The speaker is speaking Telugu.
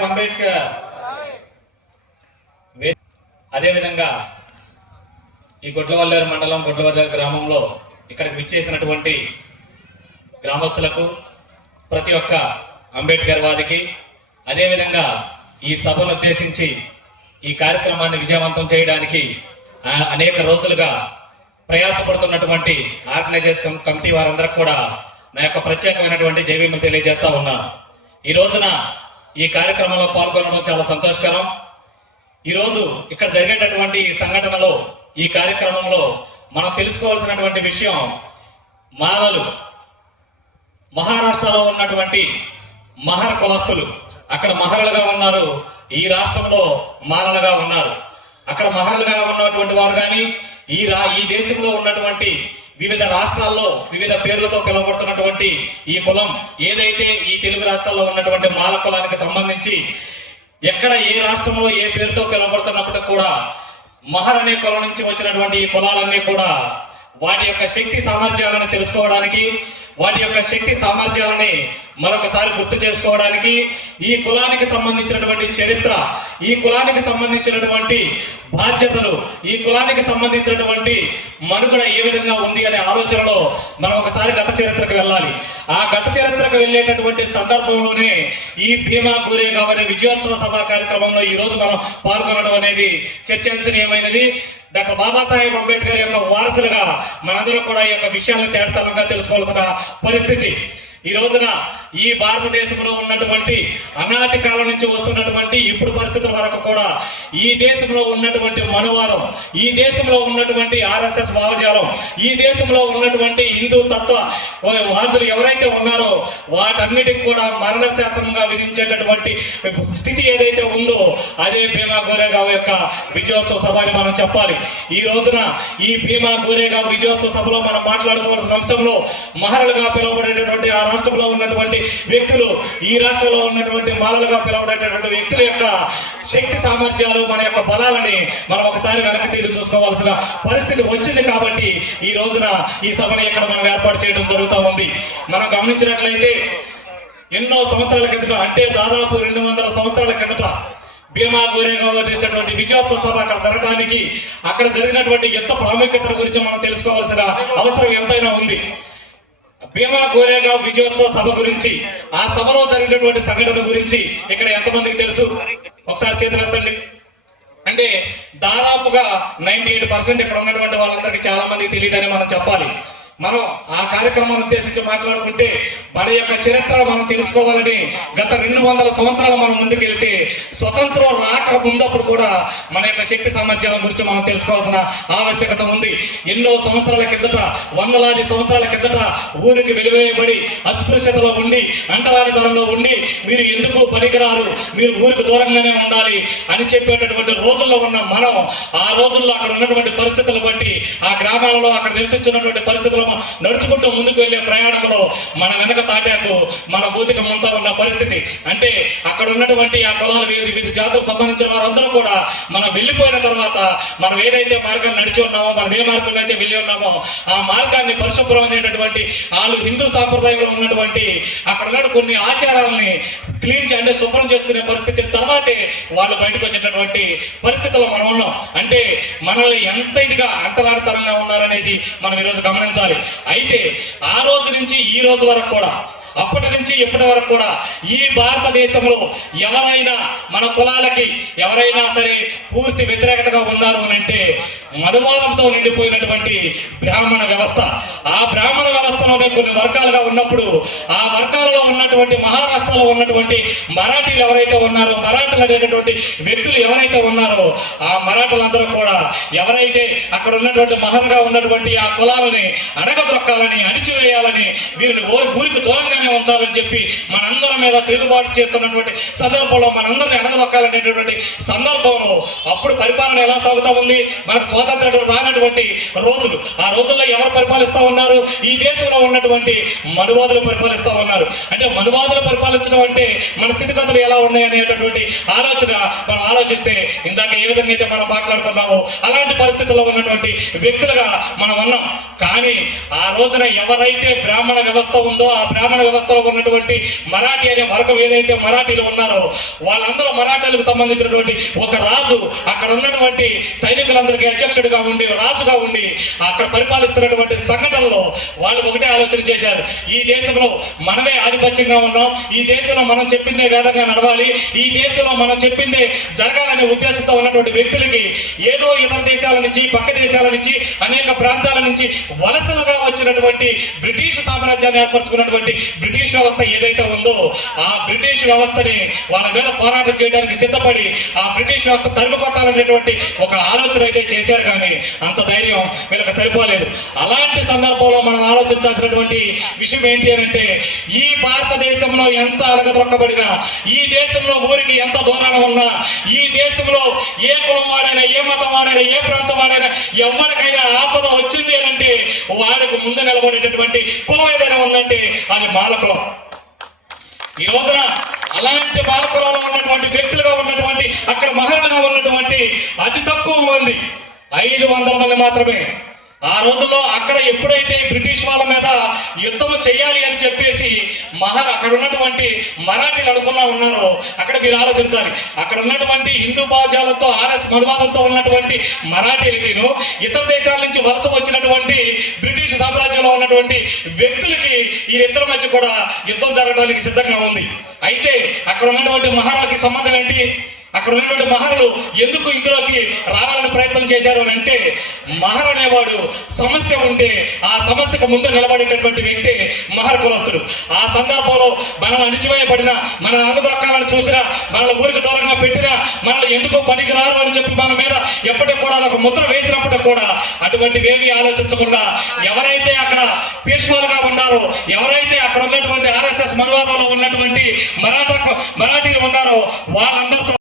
బాబాసాహెబ్ అంబేద్కర్ అదేవిధంగా ఈ గుడ్లవల్లేరు మండలం గుడ్లవల్లేరు గ్రామంలో ఇక్కడికి విచ్చేసినటువంటి గ్రామస్తులకు ప్రతి ఒక్క అంబేద్కర్ వాదికి అదేవిధంగా ఈ సభను ఉద్దేశించి ఈ కార్యక్రమాన్ని విజయవంతం చేయడానికి అనేక రోజులుగా ప్రయాసపడుతున్నటువంటి ఆర్గనైజేషన్ కమిటీ వారందరికి కూడా నా యొక్క ప్రత్యేకమైనటువంటి జైవీములు తెలియజేస్తా ఉన్నాను. ఈ రోజున ఈ కార్యక్రమంలో పాల్గొనడం చాలా సంతోషకరం. ఈరోజు ఇక్కడ జరిగేటటువంటి ఈ సంఘటనలో ఈ కార్యక్రమంలో మనం తెలుసుకోవాల్సినటువంటి విషయం, మాలలు మహారాష్ట్రలో ఉన్నటువంటి మహర్ కులస్తులు అక్కడ మహరులుగా ఉన్నారు, ఈ రాష్ట్రంలో మాలలుగా ఉన్నారు. అక్కడ మహరులుగా ఉన్నటువంటి వారు కానీ ఈ దేశంలో ఉన్నటువంటి వివిధ రాష్ట్రాల్లో వివిధ పేర్లతో పిలువబడుతున్నటువంటి ఈ కులం ఏదైతే ఈ తెలుగు రాష్ట్రాల్లో ఉన్నటువంటి మాల కులానికి సంబంధించి ఎక్కడ ఏ రాష్ట్రంలో ఏ పేరుతో పిలువబడుతున్నప్పటికి కూడా మహర్ అనే కులం నుంచి వచ్చినటువంటి ఈ కులాలన్నీ కూడా వాటి యొక్క శక్తి సామర్థ్యాలను తెలుసుకోవడానికి, వాటి యొక్క శక్తి సామర్థ్యాలని మరొకసారి గుర్తు చేసుకోవడానికి, ఈ కులానికి సంబంధించినటువంటి చరిత్ర, ఈ కులానికి సంబంధించినటువంటి బాధ్యతలు, ఈ కులానికి సంబంధించినటువంటి మనుగడ ఏ విధంగా ఉంది అనే ఆలోచనలో మనం ఒకసారి గత చరిత్రకు వెళ్ళాలి. ఆ గత చరిత్రకు వెళ్ళేటటువంటి సందర్భంలోనే ఈ భీమా గోరేగావ్ అనే విజయోత్సవ సభా కార్యక్రమంలో ఈ రోజు మనం పాల్గొనడం అనేది చర్చనీయమైనది. డాక్టర్ బాబాసాహెబ్ అంబేద్కర్ యొక్క వారసులుగా మనందరం కూడా ఈ యొక్క విషయాలను తేటతలంగా తెలుసుకోవాల్సిన పరిస్థితి. ఈ రోజున ఈ భారతదేశంలో ఉన్నటువంటి అనాది కాలం నుంచి వస్తున్నటువంటి ఇప్పుడు పరిస్థితుల వరకు కూడా ఈ దేశంలో ఉన్నటువంటి మనువాదం, ఈ దేశంలో ఉన్నటువంటి ఆర్ఎస్ఎస్ భావజాలం, ఈ దేశంలో ఉన్నటువంటి హిందూ తత్వ వాదులు ఎవరైతే ఉన్నారో వాటన్నిటికి కూడా మరణ శాసనంగా విధించేటటువంటి స్థితి ఏదైతే ఉందో అదే భీమా గోరేగావ్ యొక్క విజయోత్సవ సభ అని మనం చెప్పాలి. ఈ రోజున ఈ భీమా గోరేగావ్ విజయోత్సవ సభలో మనం మాట్లాడుకోవాల్సిన అంశంలో మహరులుగా పిలువబడేటటువంటి ఆ రాష్ట్రంలో ఉన్నటువంటి వ్యక్తులు, ఈ రాష్ట్రంలో ఉన్నటువంటి మాలలుగా పిలువబడేటటువంటి వ్యక్తుల యొక్క శక్తి సామర్థ్యాలు, మన యొక్క బలాలని మనం ఒకసారి వెనక్కి తిరిగి చూసుకోవాల్సిన పరిస్థితి వచ్చింది. కాబట్టి ఈ రోజున ఈ సభని ఇక్కడ మనం ఏర్పాటు చేయడం జరుగుతూ ఉంది. మనం గమనించినట్లయితే ఎన్నో సంవత్సరాల కిందట, అంటే దాదాపు 200 సంవత్సరాల కిందట భీమా గోరేగావ్ చేసినటువంటి విజయోత్సవ సభ అక్కడ జరగడానికి, అక్కడ జరిగినటువంటి ఎంత ప్రాముఖ్యత గురించి మనం తెలుసుకోవాల్సిన అవసరం ఎంతైనా ఉంది. భీమా గోరేగావ్ విజయోత్సవ సభ గురించి, ఆ సభలో జరిగినటువంటి సంఘటన గురించి ఇక్కడ ఎంతమందికి తెలుసు? ఒకసారి చేతులు ఎత్తండి. అంటే దాదాపుగా 98% ఇక్కడ ఉన్నటువంటి వాళ్ళందరికీ చాలా మందికి తెలియదని మనం చెప్పాలి. మనం ఆ కార్యక్రమాన్ని ఉద్దేశించి మాట్లాడుకుంటే మన యొక్క చరిత్రను మనం తెలుసుకోవాలని గత 200 సంవత్సరాలు మనం ముందుకెళ్తే స్వతంత్రం రాక ముందప్పుడు కూడా మన యొక్క శక్తి సామర్థ్యాల గురించి మనం తెలుసుకోవాల్సిన ఆవశ్యకత ఉంది. ఎన్నో సంవత్సరాల కిందట, వందలాది సంవత్సరాల కిందట ఊరికి వెలివేయబడి అస్పృశ్యతలో ఉండి, అంటరాని ధరంలో ఉండి, మీరు ఎందుకు పనికిరారు, మీరు ఊరికి దూరంగానే ఉండాలి అని చెప్పేటటువంటి రోజుల్లో ఉన్న మనం ఆ రోజుల్లో అక్కడ ఉన్నటువంటి పరిస్థితులను బట్టి, ఆ గ్రామాలలో అక్కడ నివసించినటువంటి పరిస్థితులు నడుచుకుంటూ ముందుకు వెళ్లే ప్రయాణంలో మన వెనక తాటాకు మన భూతిక ముంతా ఉన్న పరిస్థితి. అంటే అక్కడ ఉన్నటువంటి ఆ కులాలు వివిధ జాతులకు సంబంధించిన వారందరూ కూడా మనం వెళ్ళిపోయిన తర్వాత మనం ఏదైతే మార్గాన్ని నడిచి ఉన్నామో, మనం ఏ మార్గంలో అయితే వెళ్ళి ఉన్నామో ఆ మార్గాన్ని పరిశుభ్రం అనేటటువంటి వాళ్ళు హిందూ సాంప్రదాయంలో ఉన్నటువంటి అక్కడ ఉన్న కొన్ని ఆచారాలని క్లీన్ అంటే శుభ్రం చేసుకునే పరిస్థితి తర్వాతే వాళ్ళు బయటకు వచ్చేటటువంటి పరిస్థితుల్లో మనం ఉన్నాం. అంటే మనల్ని ఎంత ఇదిగా అంతరాడితరంగా ఉన్నారనేది మనం ఈరోజు గమనించాలి. అయితే ఆ రోజు నుంచి ఈ రోజు వరకు కూడా, అప్పటి నుంచి ఇప్పటి వరకు కూడా ఈ భారతదేశంలో ఎవరైనా మన కులాలకి ఎవరైనా సరే పూర్తి వ్యతిరేకతగా ఉన్నారు అని అంటే మనువాదంతో నిండిపోయినటువంటి బ్రాహ్మణ వ్యవస్థ. ఆ బ్రాహ్మణ వ్యవస్థలోనే కొన్ని వర్గాలుగా ఉన్నప్పుడు ఆ వర్గాలలో ఉన్నటువంటి మహారాష్ట్రలో ఉన్నటువంటి మరాఠీలు ఎవరైతే ఉన్నారో, మరాఠీలు అనేటటువంటి వ్యక్తులు ఎవరైతే ఉన్నారో ఆ మరాఠీలందరూ కూడా ఎవరైతే అక్కడ ఉన్నటువంటి మహర్గా ఉన్నటువంటి ఆ కులాలని అణగదొక్కాలని, అణిచివేయాలని, వీరిని ఊరికి దూరంగానే ఉంచాలని చెప్పి మనందరి మీద తిరుగుబాటు చేస్తున్నటువంటి సందర్భంలో మనందరినీ అణగదొక్కాలనేటటువంటి సందర్భంలో అప్పుడు పరిపాలన ఎలా సాగుతా ఉంది? మనకు స్వాతంత్రం రానటువంటి రోజులు, ఆ రోజుల్లో ఎవరు పరిపాలిస్తా ఉన్నారు? ఈ దేశంలో ఉన్నటువంటి మనువాదులు పరిపాలిస్తా ఉన్నారు. అంటే మనువాదులు పరిపాలించడం అంటే మన స్థితిగతులు ఎలా ఉన్నాయనేటటువంటి ఆలోచన మనం ఆలోచిస్తే ఇందాక ఏ విధంగా అయితే మనం మాట్లాడుకున్నామో అలాంటి పరిస్థితుల్లో ఉన్నటువంటి వ్యక్తులుగా మనం ఉన్నాం. కానీ ఆ రోజున ఎవరైతే బ్రాహ్మణ వ్యవస్థ ఉందో ఆ బ్రాహ్మణ వ్యవస్థలో ఉన్నటువంటి మరాఠీ అనే వర్గం ఏదైతే మరాఠీలు ఉన్నారో వాళ్ళందరూ మరాఠీలకు సంబంధించినటువంటి ఒక రాజు అక్కడ ఉన్నటువంటి సైనికులందరికీ అధ్యక్షుడిగా ఉండి రాజుగా ఉండి అక్కడ పరిపాలిస్తున్నటువంటి సంఘటనలో వాళ్ళు ఒకటే ఆలోచన చేశారు, ఈ దేశంలో మనమే ఆధిపత్యంగా ఉన్నాం, ఈ దేశంలో మనం చెప్పిందే వేదంగా నడవాలి, ఈ దేశంలో మనం చెప్పిందే జరగాలనే ఉద్దేశంతో ఉన్నటువంటి వ్యక్తులకి ఏదో ఇతర దేశాల నుంచి పక్క దేశాల నుంచి అనేక ప్రాంతాల నుంచి వలసలుగా వచ్చినటువంటి బ్రిటిష్ సామ్రాజ్యాన్ని ఏర్పరచుకున్నటువంటి బ్రిటిష్ వ్యవస్థ ఏదైతే ఉందో ఆ బ్రిటిష్ వ్యవస్థని వాళ్ళ మీద పోరాటం చేయడానికి సిద్ధపడి ఆ బ్రిటిష్ వ్యవస్థ తరిమి కొట్టాలనేటువంటి ఒక ఆలోచన అయితే చేశారు, కానీ అంత ధైర్యం వీళ్ళకి సరిపోలేదు. అలాంటి సందర్భంలో మనం ఆలోచించాల్సినటువంటి విషయం ఏంటి అంటే ఈ భారతదేశంలో ఎంత అలగదొక్కబడినా, ఈ దేశంలో ఊరికి ఎంత దూరాన ఉన్నా, ఈ దేశంలో ఏ కులం వాడైనా ఏ మతం వాడైనా ఏ ప్రాంతం వాడైనా ఎవరికైనా ఆపద వచ్చింది అంటే వారికి ముందు నిలబడేటటువంటి కులం ఏదైనా ఉందంటే అది మాల కులం. ఈ రోజున అలాంటి మాల కులంలో ఉన్నటువంటి వ్యక్తులుగా ఉన్నటువంటి అక్కడ మహిళలుగా ఉన్నటువంటి అతి తక్కువ మంది 500 మంది మాత్రమే. ఆ రోజుల్లో అక్కడ ఎప్పుడైతే బ్రిటిష్ వాళ్ళ మీద యుద్ధం చేయాలి అని చెప్పేసి అక్కడ ఉన్నటువంటి మరాఠీలు అనుకున్నా ఉన్నారో అక్కడ మీరు ఆలోచించాలి, అక్కడ ఉన్నటువంటి హిందూ భావజాలంతో ఆర్ఎస్ మనువాదంతో ఉన్నటువంటి మరాఠీలకి ఇతర దేశాల నుంచి వలస వచ్చినటువంటి బ్రిటిష్ సామ్రాజ్యంలో ఉన్నటువంటి వ్యక్తులకి ఈ ఇద్దరి మధ్య కూడా యుద్ధం జరగడానికి సిద్ధంగా ఉంది. అయితే అక్కడ ఉన్నటువంటి మహారాలకి సంబంధం ఏంటి? అక్కడ ఉన్నటువంటి మహర్లు ఎందుకు ఇందులోకి రావాలని ప్రయత్నం చేశారు అని అంటే మహర్ అనేవాడు సమస్య ఉంటే ఆ సమస్యకు ముందు నిలబడేటటువంటి వ్యక్తి మహర్ కులస్తుడు. ఆ సందర్భంలో మనం అణిచివేయబడినా, మన అన్నదొక్కాలని చూసినా, మనల్ని ఊరికి దూరంగా పెట్టినా, మనల్ని ఎందుకో పనికి రారు అని చెప్పి మన మీద ఎప్పటికి కూడా ఒక ముద్ర వేసినప్పటికి కూడా అటువంటివేమీ ఆలోచించకుండా ఎవరైతే అక్కడ పేష్వాలుగా ఉన్నారో, ఎవరైతే అక్కడ ఉన్నటువంటి ఆర్ఎస్ఎస్ మనువాదంలో ఉన్నటువంటి మరాఠీలు ఉన్నారో వాళ్ళందరితో